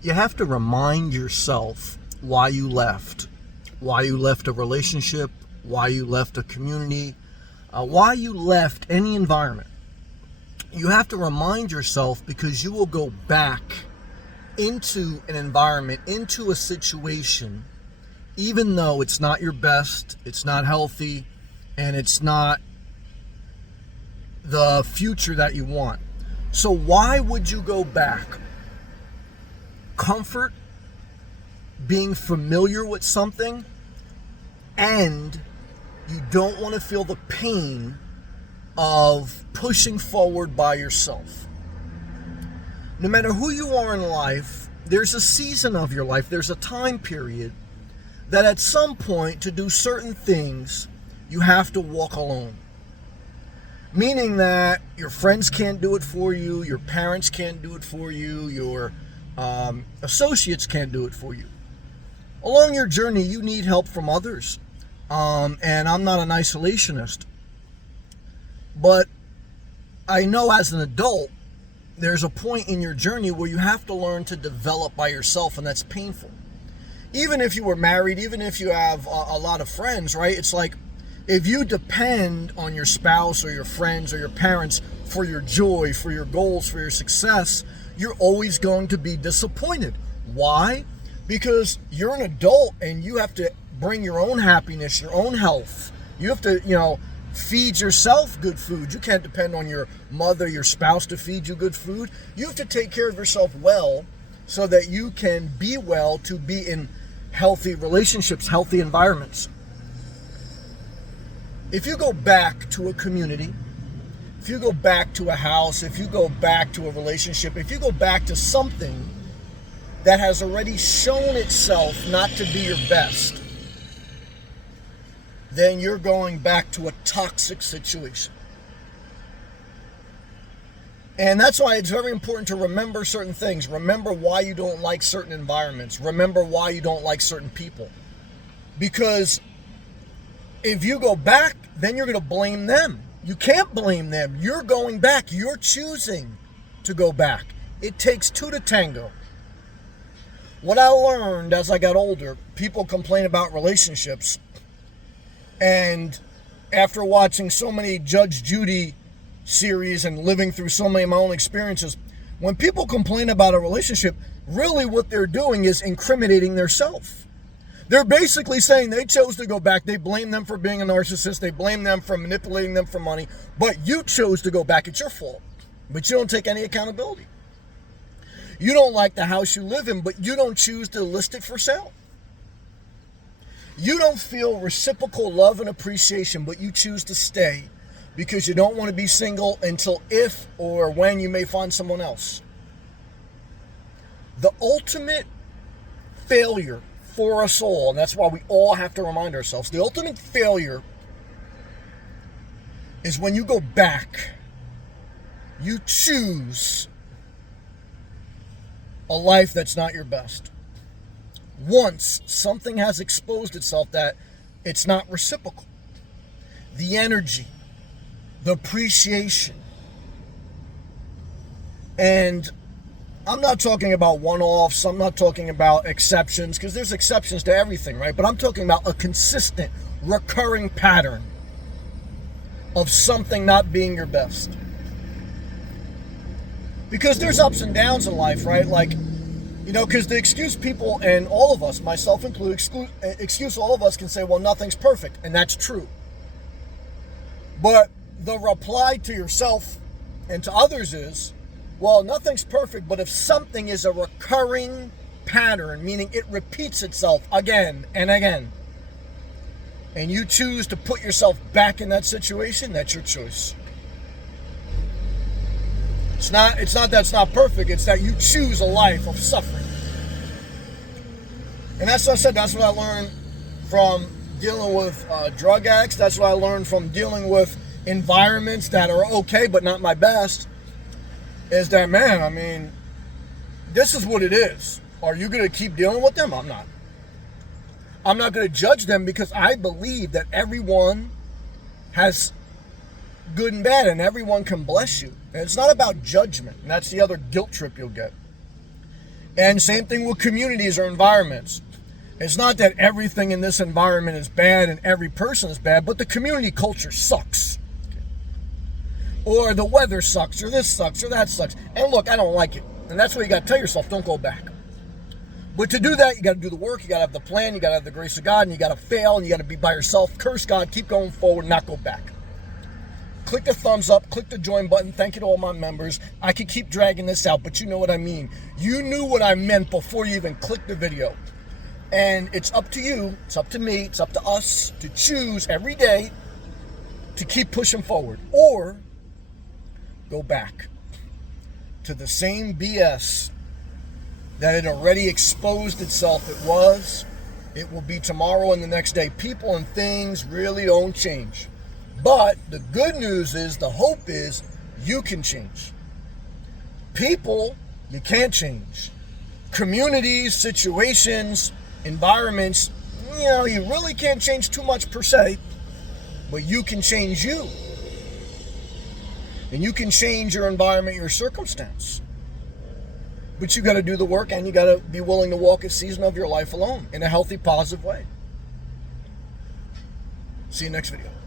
You have to remind yourself why you left. Why you left a relationship, why you left a community, why you left any environment. You have to remind yourself because you will go back into an environment, into a situation, even though it's not your best, it's not healthy, and it's not the future that you want. So why would you go back? Comfort, being familiar with something, and you don't want to feel the pain of pushing forward by yourself. No matter who you are in life, there's a season of your life, there's a time period that at some point to do certain things, you have to walk alone. Meaning that your friends can't do it for you, your parents can't do it for you, your associates can't do it for you. Along your journey, you need help from others. And I'm not an isolationist. But I know as an adult, there's a point in your journey where you have to learn to develop by yourself, and that's painful. Even if you were married, even if you have a lot of friends, right? It's like if you depend on your spouse or your friends or your parents for your joy, for your goals, for your success, you're always going to be disappointed. Why? Because you're an adult and you have to bring your own happiness, your own health. You have to, feed yourself good food. You can't depend on your mother, your spouse to feed you good food. You have to take care of yourself well so that you can be well to be in healthy relationships, healthy environments. If you go back to a community, if you go back to a house, if you go back to a relationship, if you go back to something that has already shown itself not to be your best, then you're going back to a toxic situation. And that's why it's very important to remember certain things. Remember why you don't like certain environments. Remember why you don't like certain people. Because if you go back, then you're going to blame them. You can't blame them. You're going back. You're choosing to go back. It takes two to tango. What I learned as I got older, people complain about relationships. And after watching so many Judge Judy series and living through so many of my own experiences, when people complain about a relationship, really what they're doing is incriminating themselves. They're basically saying they chose to go back. They blame them for being a narcissist. They blame them for manipulating them for money. But you chose to go back. It's your fault. But you don't take any accountability. You don't like the house you live in, but you don't choose to list it for sale. You don't feel reciprocal love and appreciation, but you choose to stay because you don't want to be single until if or when you may find someone else. The ultimate failure for us all, and that's why we all have to remind ourselves, the ultimate failure is when you go back, you choose a life that's not your best. Once something has exposed itself that it's not reciprocal, the energy, the appreciation, and I'm not talking about one-offs, I'm not talking about exceptions, because there's exceptions to everything, right? But I'm talking about a consistent, recurring pattern of something not being your best. Because there's ups and downs in life, right? Like, because the excuse people, and all of us, myself included, excuse all of us can say, well, nothing's perfect, and that's true. But the reply to yourself and to others is, well, nothing's perfect, but if something is a recurring pattern, meaning it repeats itself again and again, and you choose to put yourself back in that situation, that's your choice. It's not that it's not perfect, it's that you choose a life of suffering. And that's what I said, that's what I learned from dealing with drug addicts. That's what I learned from dealing with environments that are okay but not my best. Is that, man, I mean, this is what it is. Are you going to keep dealing with them? I'm not. I'm not going to judge them because I believe that everyone has good and bad and everyone can bless you. And it's not about judgment. And that's the other guilt trip you'll get. And same thing with communities or environments. It's not that everything in this environment is bad and every person is bad, but the community culture sucks. Or the weather sucks, or this sucks, or that sucks. And look, I don't like it. And that's why you got to tell yourself, don't go back. But to do that, you got to do the work, you got to have the plan, you got to have the grace of God, and you got to fail, and you got to be by yourself, curse God, keep going forward, not go back. Click the thumbs up, click the join button. Thank you to all my members. I could keep dragging this out, but you know what I mean. You knew what I meant before you even clicked the video. And it's up to you, it's up to me, it's up to us to choose every day to keep pushing forward or go back to the same BS that it already exposed itself. It will be tomorrow and the next day. People and things really don't change. But the good news is, the hope is, you can change. People, you can't change. Communities, situations, environments, you really can't change too much per se, but you can change you. And you can change your environment, your circumstance. But you got to do the work, and you got to be willing to walk a season of your life alone in a healthy, positive way. See you next video.